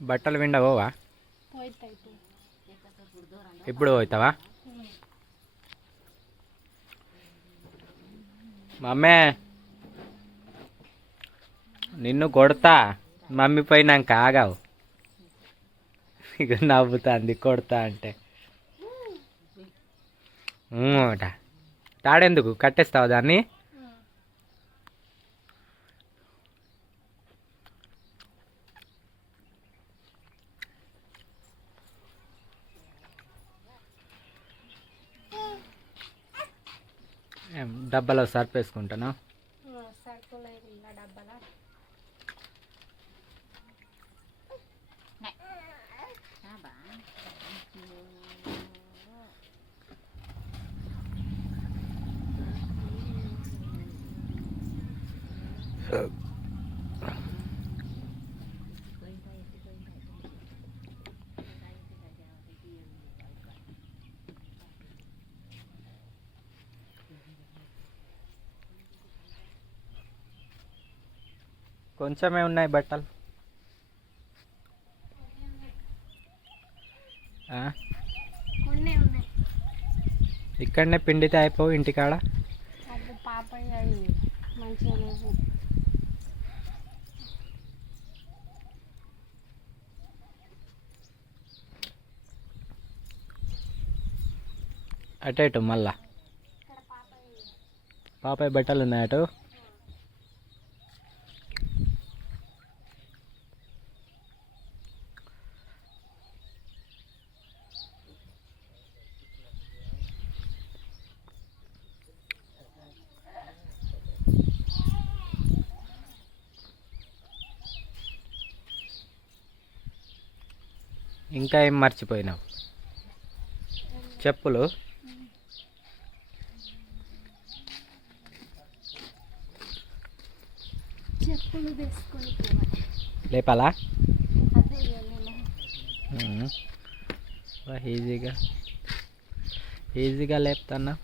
బట్టలు విండవోవా ఇప్పుడు పోతావా? మమ్మే నిన్ను కొడతా మమ్మీ పోయినాక ఆగావు. ఇక నవ్వుతుంది కొడతా అంటే. ఊ తాడెందుకు? కట్టేస్తావు దాన్ని ఏం డబ్బాలో సర్ప్ వేసుకుంటానా? సర్పులో ఇలా డబ్బాల? కొంచెమే ఉన్నాయి బట్టలు. ఇక్కడనే పిండితే అయిపోవు ఇంటికాడ. అటు ఇటు మళ్ళా. పాపాయి బట్టలు ఉన్నాయి అటు? ఇంకా ఏం మర్చిపోయినావు? చెప్పులు? లేపాలా? ఈజీగా. ఈజీగా లేపుతాన్నా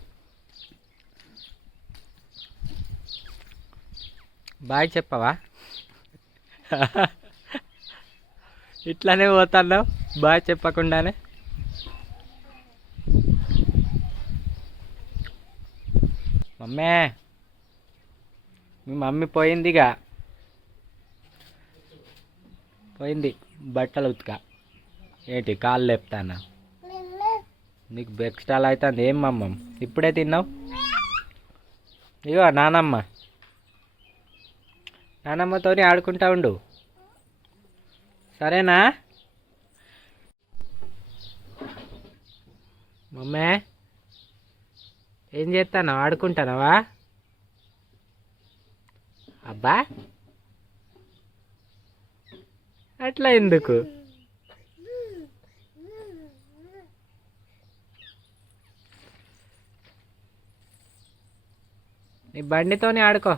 బాయ్ చెప్పవా? ఇట్లానే పోతున్నావు? బాయ్ చెప్పకుండానే. మమ్మీ మీ మమ్మీ పోయిందిగా. పోయింది బట్టలు ఉతుక. ఏంటి కాళ్ళు లేపుతానా? నీకు బెక్స్టాల్ అవుతుంది ఏం మమ్మ? ఇప్పుడే తిన్నావు? ఇగో నానమ్మ. నానమ్మతో ఆడుకుంటా ఉండు. సరేనా? మమ్మే ఏం చేస్తానా ఆడుకుంటానవా అబ్బా! అట్లా ఎందుకు? నీ బండితోనే ఆడుకో.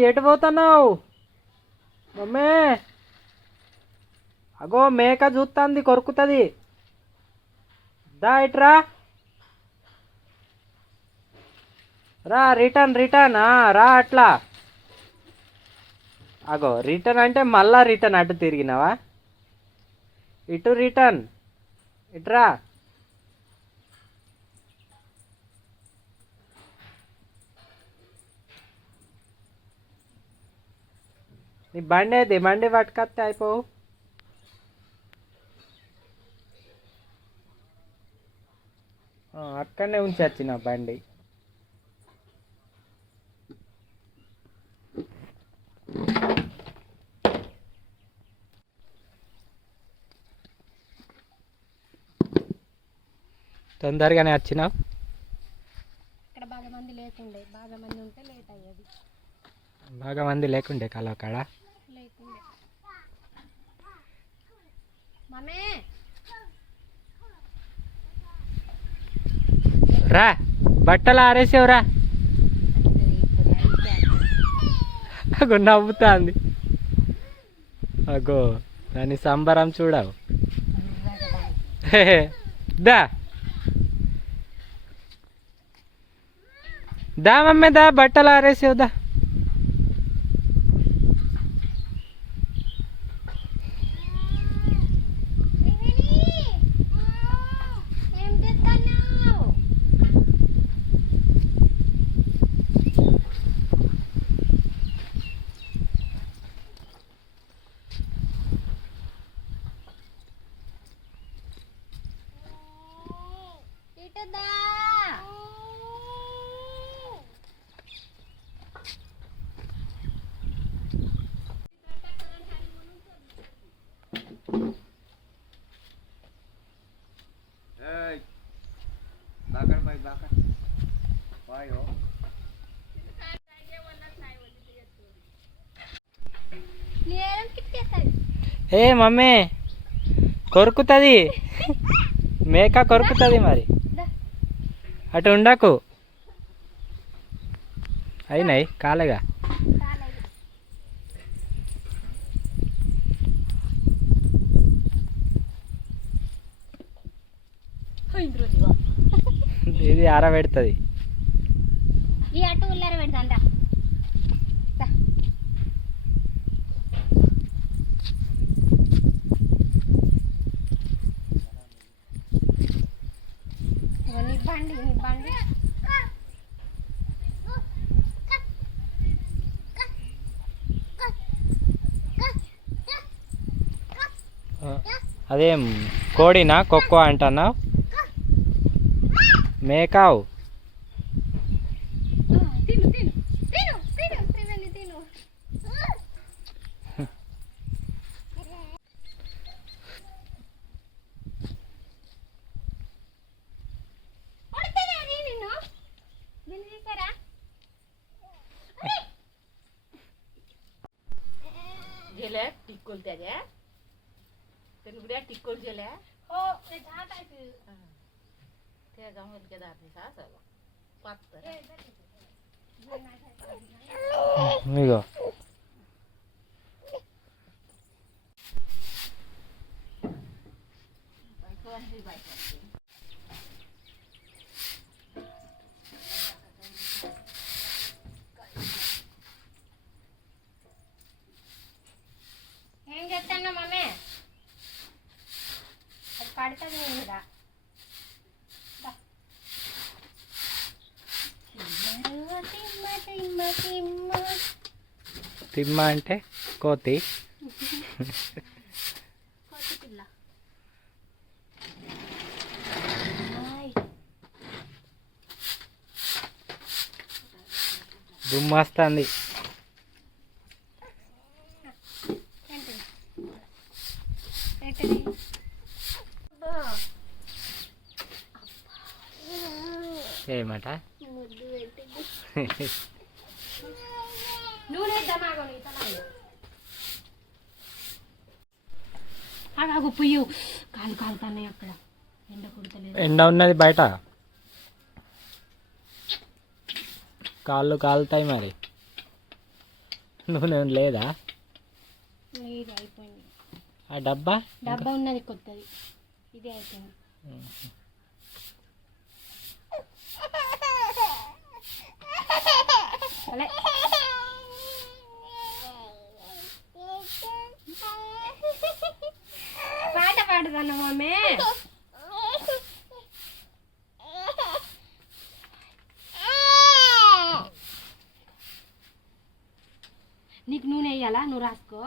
ఎటు పోతున్నావు మమ్మీ. అగో మేక చూస్తుంది కొరుకుతుంది. దా ఇట్రా రా. Return return. ఆ, రా అట్లా. అగో రిటర్న్ అంటే మళ్ళా రిటర్న్ అటు తిరిగినావా? ఇటు రిటర్న్. ఇట్రా నీ బండి ఏది బండి పట్టుకొస్తే అయిపోవు. అక్కడనే ఉంచి వచ్చిన బండి. తొందరగానే వచ్చినావు? ఇక్కడ బాగా మంది లేకుండే బాగా మంది ఉంటే లేట్ అయ్యేది. బాగా మంది లేకుండే కల కాడ లేకుండే. మమ్మీ రా బట్టలు ఆరేసావురా. అగో నవ్వుతాంది. అగో దాని సంబరం చూడవు. దా. దా మమ్మీ దా బట్టలు ఆరేసావు దా. ఏ మమ్మీ కొరుకుతుంది? మేక కొరుకుతుంది మరి. అటు ఉండకు. అయినాయి కాలేగా? ఇది ఆరబెడుతుంది. ఈ అటు ఉల్లార పెడతాందా నీ బండి నీ బండి అదేం కోడినా కొక్కో అంటున్నావు మేకావు. తిను తిను प्रॅक्टिस करून गेल्या हो ते जात आहे ते. ते जाऊन हलक्या दहा असावं पाच तर नाही, नाही, नाही. निघा తిమ్మ అంటే కోతి కోతి పిల్ల. ఆయ్. దుమ్ము వస్తుంది ఏంటి? ఏంటిది? అబ్బా. ఏమట నూనె ఇద్దామాగో నీ తల ఆగాగు పుయ్యు. కాలు కాలుతున్నాయి అక్కడ. ఎండ కుడతలేదు. ఎండ ఉన్నది బయట. కాళ్ళు కాలుతాయి మరి. నూనె లేదా? ఇది అయిపోయింది. ఆ డబ్బా? డబ్బా ఉన్నది కొత్తది. ఇది అయిపోయింది. అలే. పాడుతున్నా మమ్మీ నీకు నూనె వేయాలా? నువ్వు రాసుకో.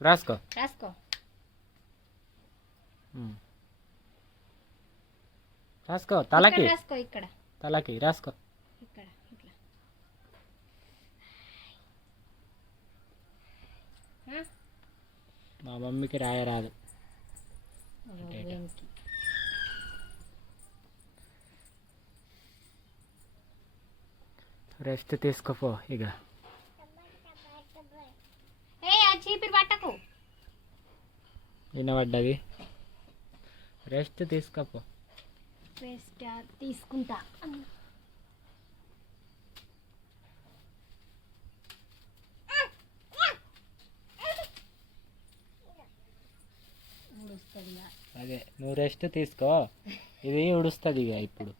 రాసుకో. రాసుకో. రాసుకో తలకి. రాసుకో ఇక్కడ. తలకి రాసుకో ఇక్కడ ఇట్లా ఆ? మా మమ్మీకి రాయరాదు. రెస్ట్ తీసుకోపో ఇక చీపిరి పట్టకు. వినబడ్డది. రెస్ట్ తీసుకోపో. రెస్ట్ తీసుకుంటా. అదే నువ్వు రెస్ట్ తీసుకో. ఇది ఉడుస్తుంది ఇక ఇప్పుడు.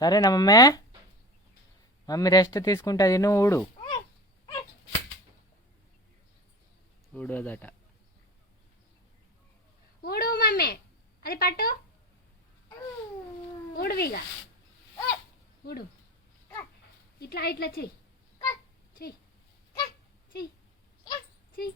సరేనా మమ్మీ? మమ్మీ రెస్ట్ తీసుకుంటుంది నువ్వు ఊడు. ఊడదట. ఊడు మమ్మీ. అది పట్టు. ఊడువిగా ఊడు. ఇట్లా ఇట్లా చెయ్యి. చెయ్యి. చెయ్యి. చెయ్యి.